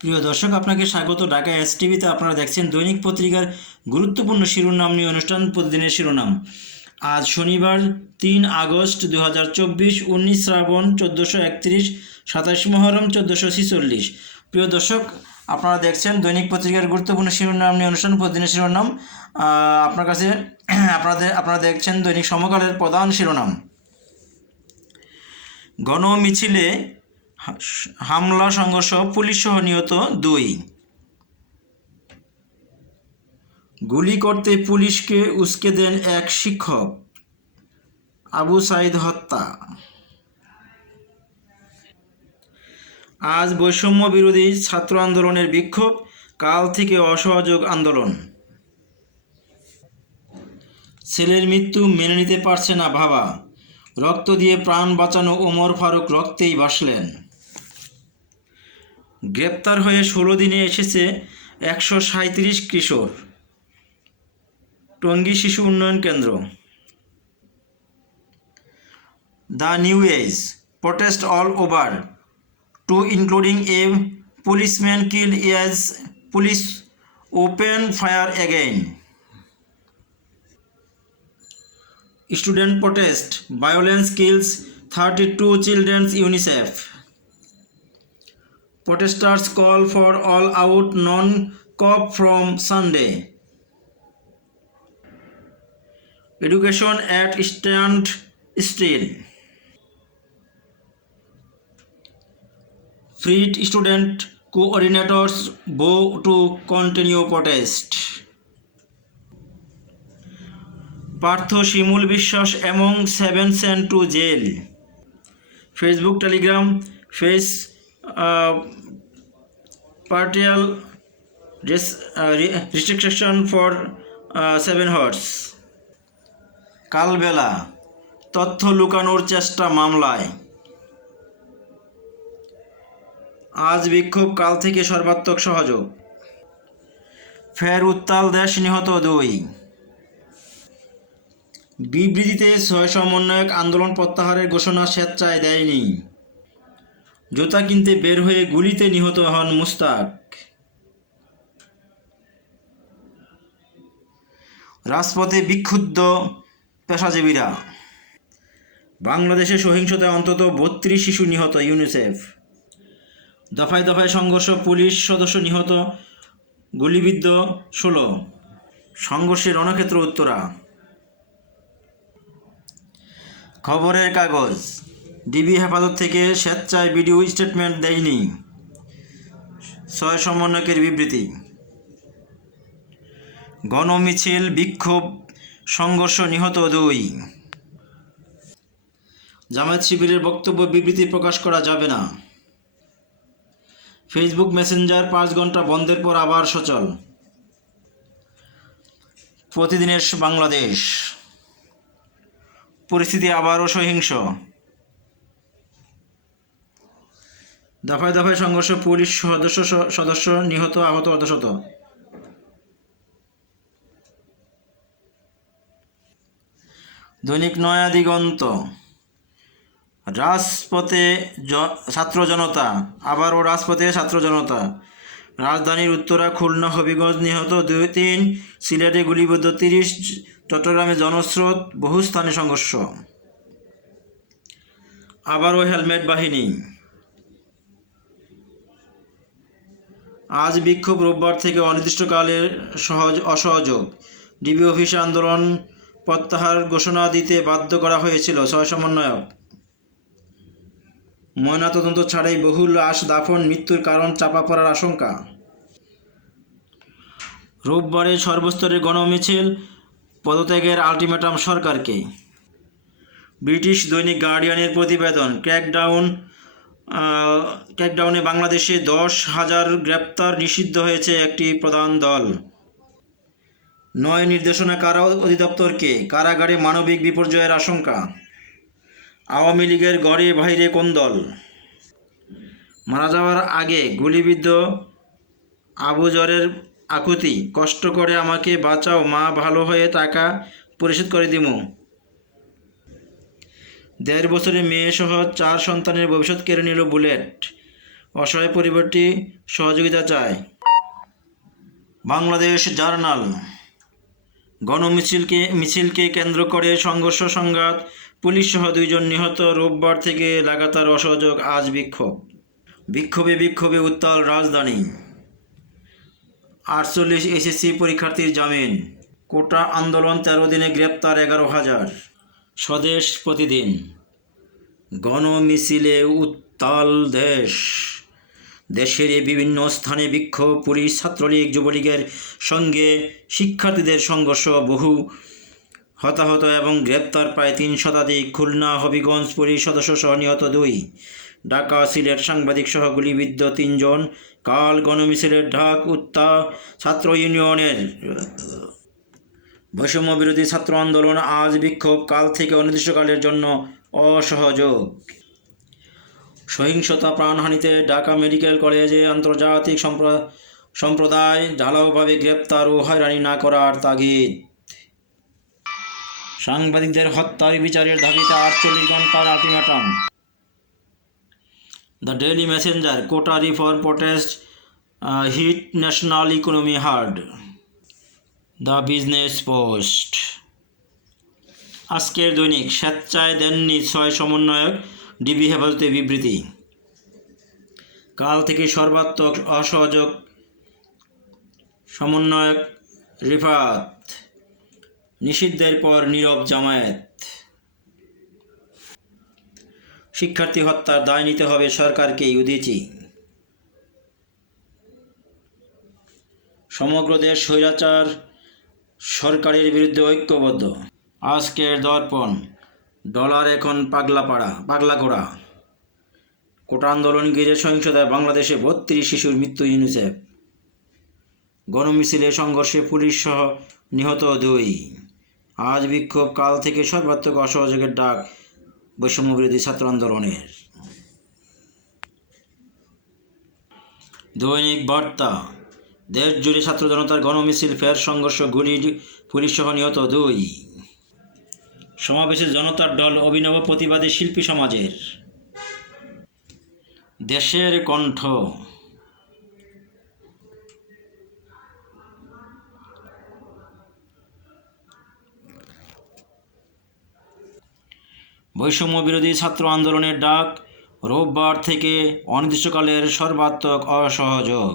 প্রিয় দর্শক, আপনাকে স্বাগত। ঢাকা এস টিভিতে আপনারা দেখছেন দৈনিক পত্রিকার গুরুত্বপূর্ণ শিরোনাম নিয়ে অনুষ্ঠান প্রতিদিনের শিরোনাম। আজ শনিবার, তিন আগস্ট দু হাজার চব্বিশ, উনিশ শ্রাবণ চোদ্দোশো একত্রিশ, সাতাশ মহরম চোদ্দোশো ছিচল্লিশ। প্রিয় দর্শক, আপনারা দেখছেন দৈনিক পত্রিকার গুরুত্বপূর্ণ শিরোনাম নিয়ে অনুষ্ঠান প্রতিদিনের শিরোনাম। আপনার কাছে আপনাদের, আপনারা দেখছেন দৈনিক সমকালের প্রধান শিরোনাম। গণ মিছিলে হামলা, সংঘর্ষ পুলিশ সহ নিহত দুই। গুলি করতে পুলিশকে উস্কে দেন এক শিক্ষক, আবু সাইদ হত্যা। আজ বৈষম্য বিরোধী ছাত্র আন্দোলনের বিক্ষোভ, কাল থেকে অসহযোগ আন্দোলন। ছেলের মৃত্যু মেনে নিতে পারছে না ভাবা রক্ত দিয়ে প্রাণ বাঁচানো ওমর ফারুক রক্তেই ভাসলেন। গ্রেপ্তার হয়ে ষোলো দিনে এসেছে একশো সাঁত্রিশ কিশোর টঙ্গী শিশু উন্নয়ন কেন্দ্র the new age, protest all over, two including a policeman kill as police open fire again Student protest. Violence kills 32 children. UNICEF. Protesters call for all out non-cop from Sunday. Education at stand still. Freed student coordinators vow to continue protest. Partha Shimul Biswas এবং seven sent to jail Facebook Telegram face partial restriction for seven hours Kalbela, তথ্য লুকানোর চেষ্টা মামলায়। আজ বিক্ষোভ, কাল থেকে সর্বাত্মক সহযোগ। ফের উত্তাল দেশ নিহত দুই। বিবৃতিতে ছয় সমন্বয়ক আন্দোলন প্রত্যাহারের ঘোষণা স্বেচ্ছায় দেয়নি। জুতা কিনতে বের হয়ে গুলিতে নিহত হন মুস্তাক। রাজপথে বিক্ষুব্ধ পেশাজীবীরা। বাংলাদেশে সহিংসতায় অন্তত বত্রিশ শিশু নিহত ইউনিসেফ। দফায় দফায় সংঘর্ষ, পুলিশ সদস্য নিহত, গুলিবিদ্ধ ষোলো। সংঘর্ষের রণক্ষেত্র উত্তরা। খবরের কাগজ। ডিবি হেফাজত থেকে স্বেচ্ছায় ভিডিও স্টেটমেন্ট দেয়নি। ছয় সমন্বয়কের বিবৃতি। গণমিছিল, বিক্ষোভ, সংঘর্ষ নিহত দুই। জামায়াত শিবিরের বক্তব্য, বিবৃতি প্রকাশ করা যাবে না। ফেসবুক মেসেঞ্জার পাঁচ ঘণ্টা বন্ধের পর আবার সচল। প্রতিদিনের বাংলাদেশ। পরিস্থিতি আবারও সহিংস। দফায় দফায় সংঘর্ষ পুলিশ সদস্য সদস্য নিহত, আহত অর্ধশত দৈনিক নয়া দিগন্ত রাজপথে ছাত্র জনতা, আবারও রাজপথে ছাত্র জনতা। রাজধানীর উত্তরা খুলনা হবিগঞ্জ নিহত দুই, তিন, সিলেটে গুলিবদ্ধ তিরিশ, চট্টগ্রামে জনস্রোত, বহু স্থানে সংঘর্ষ। আবারও হেলমেট বাহিনী। আজ বিক্ষোভ রোববার থেকে অনির্দিষ্টকালের সহজ, অসহযোগ। ডিবি অফিসে আন্দোলন প্রত্যাহার ঘোষণা দিতে বাধ্য করা হয়েছিল ছয় সমন্বয়ক। ময়নাতদন্ত ছাড়াই বহু লাশ দাফন, মৃত্যুর কারণ চাপা পড়ার আশঙ্কা। রোববারে সর্বস্তরের গণমিছিল, পদত্যাগের আলটিমেটাম সরকারকে। ব্রিটিশ দৈনিক গার্ডিয়ানের প্রতিবেদন, ক্র্যাকডাউন আহ, ক্র্যাকডাউনে বাংলাদেশে দশ হাজার গ্রেপ্তার নিষিদ্ধ হয়েছে একটি প্রধান দল। নয় নির্দেশনা কারা অধিদপ্তরকে কারাগারে মানবিক বিপর্যয়ের আশঙ্কা। আওয়ামী লীগের গড়ে বাইরে কোন দল? মারা যাওয়ার আগে গুলিবিদ্ধ আবুজরের আকুতি কষ্ট করে আমাকে বাঁচাও মা ভালো হয়ে টাকা পরিশোধ করে দিমু। দেড় বছরের মেয়ে সহ চার সন্তানের ভবিষ্যৎ কেড়ে নিল বুলেট। অসহায় পরিবারটি সহযোগিতা চায়। বাংলাদেশ জার্নাল। গণমিছিলকে, মিছিলকে কেন্দ্র করে সংঘর্ষ, সংঘাত পুলিশ সহ দুইজন নিহত। রোববার থেকে লাগাতার অসহযোগ, আজ বিক্ষোভ। বিক্ষোভে বিক্ষোভে উত্তাল রাজধানী। আটচল্লিশ এসএসসি পরীক্ষার্থীর জামিন। কোটা আন্দোলন তেরো দিনে গ্রেপ্তার এগারো হাজার। স্বদেশ প্রতিদিন। গণমিছিলে উত্তাল দেশ। দেশের বিভিন্ন স্থানে বিক্ষোভ, পুলিশ, ছাত্রলীগ, যুবলীগের সঙ্গে শিক্ষার্থীদের সংঘর্ষ বহু। হতাহত এবং গ্রেপ্তার প্রায় তিন শতাধিক খুলনা, হবিগঞ্জ পুলিশ সদস্য সহ নিহত দুই। ঢাকা সিলেট সাংবাদিক সহ গুলিবিদ্ধ তিনজন। কাল গণমিছিলের ঢাক উত্তা ছাত্র ইউনিয়নের বৈষম্য বিরোধী ছাত্র আন্দোলন আজ বিক্ষোভ কাল থেকে অনির্দিষ্টকালের জন্য অসহযোগ। সহিংসতা প্রাণহানিতে ঢাকা মেডিকেল কলেজে আন্তর্জাতিক সম্প্র- সম্প্রদায় ঢালাওভাবে গ্রেপ্তার ও হয়রানি না করার তাগিদ। সাংবাদিকদের হত্যার বিচারের দাবিতে আটচল্লিশ ঘণ্টার ultimatum the Daily Messenger quota reform protest hit national economy hard. The Business Post. আজকের দৈনিক স্বেচ্ছায় দেননি ছয় সমন্বয়ক ডিবি হেফাজতে বিবৃতি। কাল থেকে সর্বাত্মক অসহযোগ সমন্বয়ক রিফাত, নিষিদ্ধের পর নীরব জামায়াত। শিক্ষার্থী হত্যার দায় নিতে হবে সরকারকে উদিচি। সমগ্র দেশ স্বৈরাচার সরকারের বিরুদ্ধে ঐক্যবদ্ধ। আজকের দর্পণ, ডলার এখন পাগলাপাড়া পাগলাগোড়া কোটা আন্দোলন ঘিরে সহিংসতায় বাংলাদেশে বত্রিশ শিশুর মৃত্যু ইউনিসেফ। গণমিছিলে সংঘর্ষে পুলিশ সহ নিহত দুই। আজ বিক্ষোভ কাল থেকে সর্বাত্মক অসহযোগের ডাক বৈষম্য বিরোধী ছাত্র আন্দোলনের। দৈনিক বার্তা। দেশ জুড়ে ছাত্র জনতার গণমিছিল, ফের সংঘর্ষ, গুলি পুলিশ সহ নিহত দুই। সমাবেশে জনতার দল অভিনব প্রতিবাদী শিল্পী সমাজের। দেশের কণ্ঠ। বৈষম্য বিরোধী ছাত্র আন্দোলনের ডাক রোববার থেকে অনির্দিষ্টকালের সর্বাত্মক অসহযোগ।